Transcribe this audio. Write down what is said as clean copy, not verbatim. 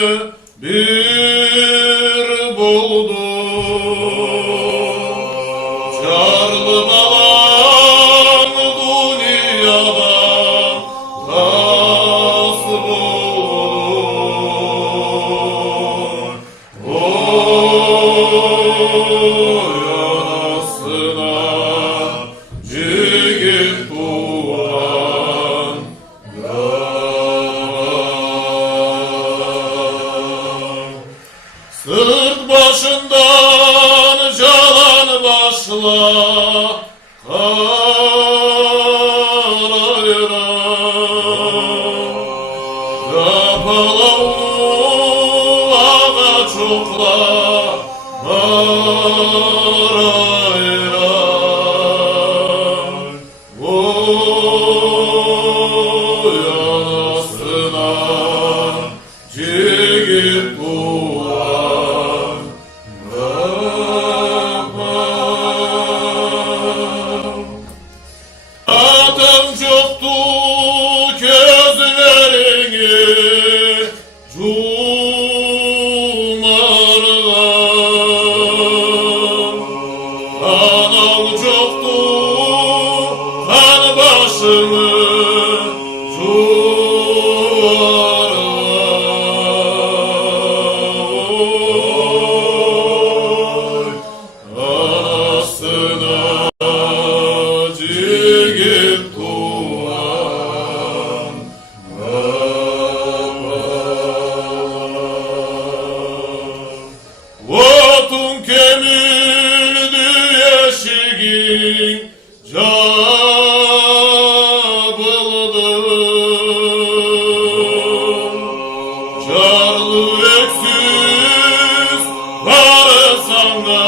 bir buldum, çarlı balan dünyada tas buldum. Oy anasına cigit tuğan sırt başından calan başla karayıra kapalı ağa çokla marayıra oy anasına cigit tuğan Adım çoktu gözlerini cumarlar Anam çoktu kan başını cumarlar Anasına cigit tuğan otun kemildi yeşigin cabıldı Çarlı öksüz varsan da